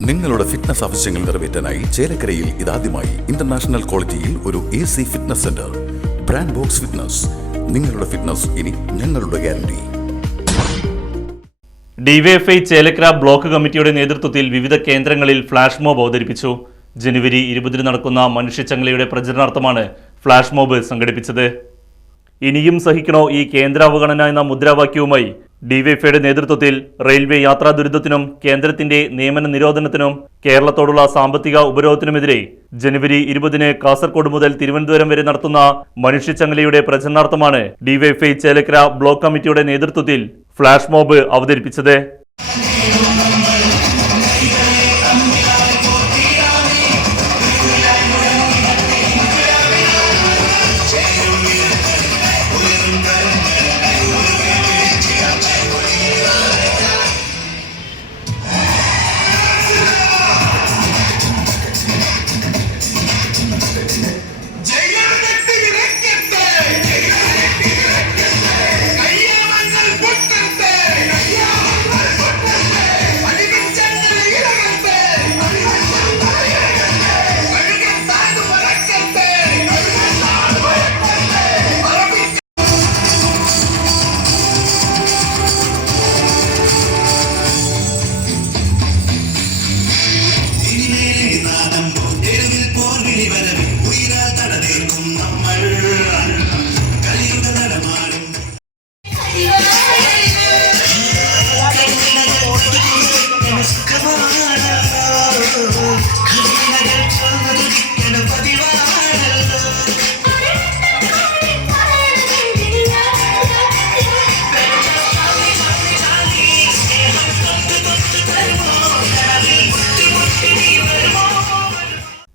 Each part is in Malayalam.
നിങ്ങളുടെ ഫിറ്റ്നസ് ആവശ്യങ്ങൾ നിറവേറ്റാനായി ചേലക്കരയിൽ ഇതാദ്യമായി ഇന്റർനാഷണൽ ക്വാളിറ്റിയിൽ ഒരു A C fitness center brand box fitness നിങ്ങളുടെ ഫിറ്റ്നസ് ഇനി ഞങ്ങളുടെ guarantee DYFI Chelakkara block committee നേതൃത്വത്തിൽ വിവിധ കേന്ദ്രങ്ങളിൽ ഫ്ലാഷ് മോബ് അവതരിപ്പിച്ചു. ജനുവരി ഇരുപതിന് നടക്കുന്ന മനുഷ്യച്ചങ്ങലയുടെ പ്രചരണാർത്ഥമാണ് ഫ്ലാഷ് മോബ് സംഘടിപ്പിച്ചത്. ഇനിയും സഹിക്കണോ ഈ കേന്ദ്രാവഗണന എന്ന മുദ്രാവാക്യവുമായി ഡിവൈഎഫ്ഐയുടെ നേതൃത്വത്തിൽ റെയിൽവേ യാത്രാ ദുരിതത്തിനും കേന്ദ്രത്തിന്റെ നിയമന നിരോധനത്തിനും കേരളത്തോടുള്ള സാമ്പത്തിക ഉപരോധത്തിനുമെതിരെ ജനുവരി ഇരുപതിന് കാസർഗോഡ് മുതൽ തിരുവനന്തപുരം വരെ നടത്തുന്ന മനുഷ്യച്ചങ്ങലയുടെ പ്രചരണാർത്ഥമാണ് ഡിവൈഫൈ ചേലക്കര ബ്ലോക്ക് കമ്മിറ്റിയുടെ നേതൃത്വത്തിൽ ഫ്ലാഷ് മോബ് അവതരിപ്പിച്ചത്.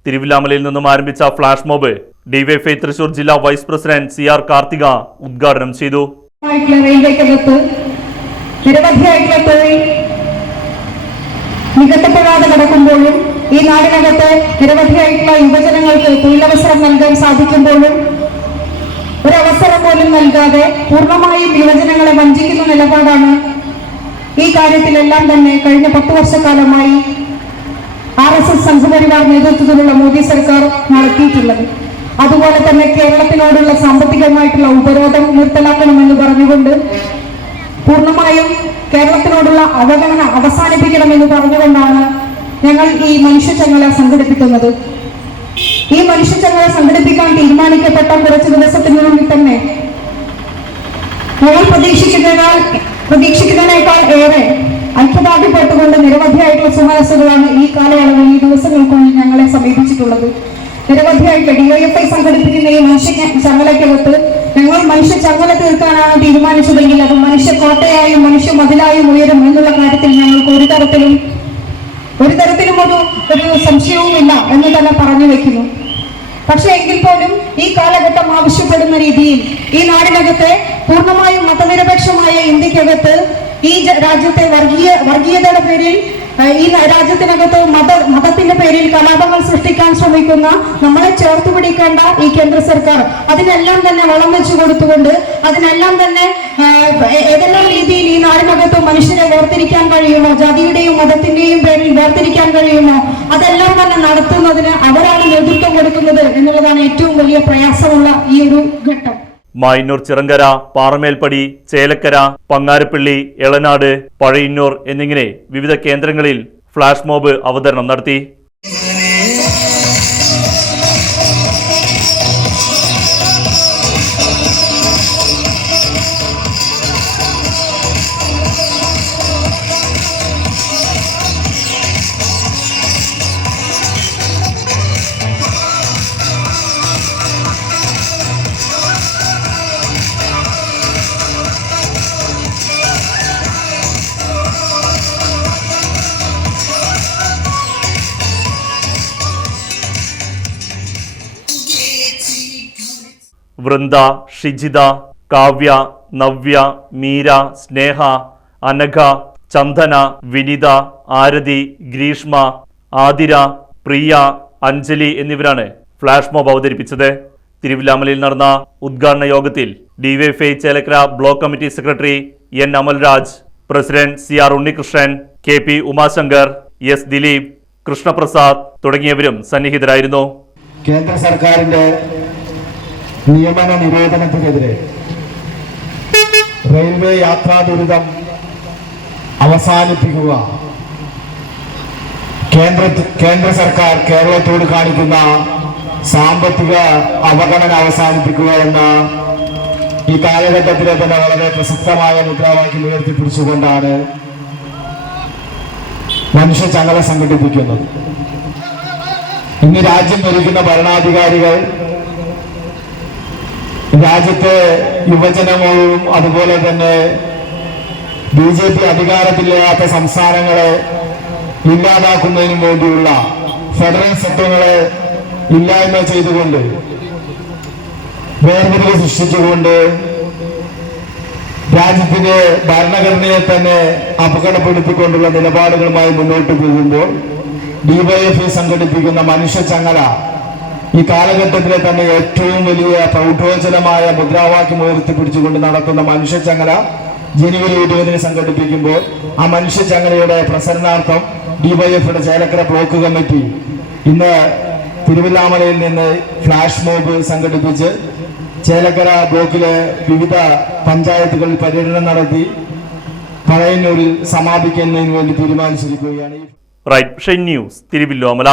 തിരുവില്ലാമലയിൽ നിന്നും ആരംഭിച്ച ഫ്ലാഷ് മോബ് ഡിവൈഎഫ്ഐ തൃശൂർ ജില്ലാ vice president C R Karthika ഉദ്ഘാടനം ചെയ്തു. നികത്തപ്പെടാതെ കിടക്കുമ്പോഴും ഈ നാടിനകത്ത് നിരവധിയായിട്ടുള്ള യുവജനങ്ങൾക്ക് തൊഴിലവസരം നൽകാൻ സാധിക്കുമ്പോഴും ഒരവസരം പോലും നൽകാതെ പൂർണമായും യുവജനങ്ങളെ വഞ്ചിക്കുന്ന നിലപാടാണ് ഈ കാര്യത്തിലെല്ലാം തന്നെ കഴിഞ്ഞ പത്ത് വർഷക്കാലമായി ആർ എസ് എസ് സംഘപരിവാർ നേതൃത്വത്തിലുള്ള മോദി സർക്കാർ നടത്തിയിട്ടുള്ളത്. അതുപോലെ തന്നെ കേരളത്തിനോടുള്ള സാമ്പത്തികമായിട്ടുള്ള ഉപരോധം നിർത്തലാക്കണമെന്ന് പറഞ്ഞുകൊണ്ട് പൂർണമായും കേരളത്തിനോടുള്ള അവഗണന അവസാനിപ്പിക്കണമെന്ന് പറഞ്ഞുകൊണ്ടാണ് ഞങ്ങൾ ഈ മനുഷ്യചങ്ങല സംഘടിപ്പിക്കുന്നത്. ഈ മനുഷ്യചങ്ങല സംഘടിപ്പിക്കാൻ തീരുമാനിക്കപ്പെട്ട കുറച്ച് ദിവസത്തിനുള്ളിൽ തന്നെ ഞങ്ങൾ പ്രതീക്ഷിക്കുന്നതിനാൽ പ്രതീക്ഷിക്കുന്നതിനേക്കാൾ ഏറെ അത്ഭുതാഭിപ്പെട്ടുകൊണ്ട് നിരവധിയായിട്ടുള്ള സുമനസ്സുകളാണ് ഈ കാലയളവിൽ ഈ ദിവസങ്ങൾക്കുള്ളിൽ ഞങ്ങളെ സമീപിച്ചിട്ടുള്ളത്. നിരവധിയായിട്ട് ഡിവൈഎഫ്ഐ സംഘടിപ്പിക്കുന്ന ഈ മനുഷ്യ ചങ്ങലയ്ക്കകത്ത് ഞങ്ങൾ മനുഷ്യ ചങ്ങല തീർക്കാനാണ് തീരുമാനിച്ചതെങ്കിൽ അത് മനുഷ്യ കോട്ടയായും മനുഷ്യ മതിലായും ഉയരും എന്നുള്ള കാര്യത്തിൽ ഞങ്ങൾക്ക് ഒരു തരത്തിലും ഒരു തരത്തിലും ഒരു ഒരു സംശയവുമില്ല എന്ന് തന്നെ പറഞ്ഞു വെക്കുന്നു. പക്ഷേ എങ്കിൽ പോലും ഈ കാലഘട്ടം ആവശ്യപ്പെടുന്ന രീതിയിൽ ഈ നാടിനകത്തെ പൂർണമായും മതനിരപേക്ഷമായ ഇന്ത്യക്കകത്ത് ഈ രാജ്യത്തെ വർഗീയ വർഗീയതയുടെ പേരിൽ ഈ രാജ്യത്തിനകത്ത് മത മതത്തിന്റെ പേരിൽ കലാപങ്ങൾ സൃഷ്ടിക്കാൻ ശ്രമിക്കുന്ന നമ്മളെ ചേർത്ത് പിടിക്കേണ്ട ഈ കേന്ദ്ര സർക്കാർ അതിനെല്ലാം തന്നെ വളം വെച്ചു കൊടുത്തുകൊണ്ട് അതിനെല്ലാം തന്നെ ഏതെല്ലാം രീതിയിൽ ഈ നാടിനകത്ത് മനുഷ്യരെ വേർതിരിക്കാൻ കഴിയുമോ ജാതിയുടെയും മതത്തിന്റെയും പേരിൽ വേർതിരിക്കാൻ കഴിയുമോ അതെല്ലാം തന്നെ നടത്തുന്നതിന് അവരാണ് നേതൃത്വം കൊടുക്കുന്നത് എന്നുള്ളതാണ് ഏറ്റവും വലിയ പ്രയാസമുള്ള ഈ ഒരു ഘട്ടം. മായന്നൂർ ചിറങ്കര പാറമേൽപ്പടി ചേലക്കര പങ്ങാരപ്പള്ളി എളനാട് പഴയന്നൂർ എന്നിങ്ങനെ വിവിധ കേന്ദ്രങ്ങളിൽ ഫ്ലാഷ് മോബ് അവതരണം നടത്തി. വൃന്ദ ഷിജിത കാവ്യ നവ്യ മീര സ്നേഹ അനഘ ചന്ദന വിനിത ആരതി ഗ്രീഷ്മ ആതിര പ്രിയ അഞ്ജലി എന്നിവരാണ് ഫ്ലാഷ് മോബ് അവതരിപ്പിച്ചത്. തിരുവില്ലാമലയിൽ നടന്ന ഉദ്ഘാടന യോഗത്തിൽ DYFI Chelakkara block committee secretary N Amalraj president C R Unnikrishnan K P Umashankar S Dileep Krishnaprasad തുടങ്ങിയവരും സന്നിഹിതരായിരുന്നു. കേന്ദ്ര സർക്കാരിന്റെ നിയമന നിരോധനത്തിനെതിരെ റെയിൽവേ യാത്രാ ദുരിതം അവസാനിപ്പിക്കുക. കേന്ദ്ര കേന്ദ്ര സർക്കാർ കേരളത്തോട് കാണിക്കുന്ന സാമ്പത്തിക അവഗണന അവസാനിപ്പിക്കുക എന്ന ഈ കാലഘട്ടത്തിലെ തന്നെ വളരെ പ്രസക്തമായ മുദ്രാവാക്യം ഉയർത്തിപ്പിടിച്ചുകൊണ്ടാണ് മനുഷ്യ ചങ്ങല സംഘടിപ്പിക്കുന്നത്. ഇന്ന് രാജ്യം ഭരിക്കുന്ന ഭരണാധികാരികൾ രാജ്യത്തെ യുവജനങ്ങളും അതുപോലെ തന്നെ ബി ജെ പി അധികാരത്തിലില്ലാത്ത സംസ്ഥാനങ്ങളെ ഇല്ലാതാക്കുന്നതിനും വേണ്ടിയുള്ള ഫെഡറൽ സത്വങ്ങളെ ഇല്ലായ്മ ചെയ്തുകൊണ്ട് വേർതിരിവ് സൃഷ്ടിച്ചുകൊണ്ട് രാജ്യത്തിന്റെ ഭരണഘടനയെ തന്നെ അപകടപ്പെടുത്തിക്കൊണ്ടുള്ള നിലപാടുകളുമായി മുന്നോട്ട് പോകുമ്പോൾ ഡിവൈഎഫ്ഐ സംഘടിപ്പിക്കുന്ന മനുഷ്യ ചങ്ങല ഈ കാലഘട്ടത്തിലെ തന്നെ ഏറ്റവും വലിയ പ്രൗഢോചനമായ മുദ്രാവാക്യം ഉയർത്തിപ്പിടിച്ചുകൊണ്ട് നടത്തുന്ന മനുഷ്യച്ചങ്ങല ജനുവരി ഇരുപതിന് സംഘടിപ്പിക്കുമ്പോൾ ആ മനുഷ്യച്ചങ്ങലയുടെ പ്രസരണാർത്ഥം ഡിവൈഎഫിയുടെ ചേലക്കര ബ്ലോക്ക് കമ്മിറ്റി ഇന്ന് തിരുവല്ലാമലയിൽ നിന്ന് ഫ്ലാഷ് മോബ് സംഘടിപ്പിച്ച് ചേലക്കര ബ്ലോക്കിലെ വിവിധ പഞ്ചായത്തുകളിൽ പര്യടനം നടത്തി പഴയന്നൂരിൽ സമാപിക്കുന്നതിന് വേണ്ടി തീരുമാനിച്ചിരിക്കുകയാണ് റൈറ്റ് ന്യൂസ് തിരുവില്ലോമല.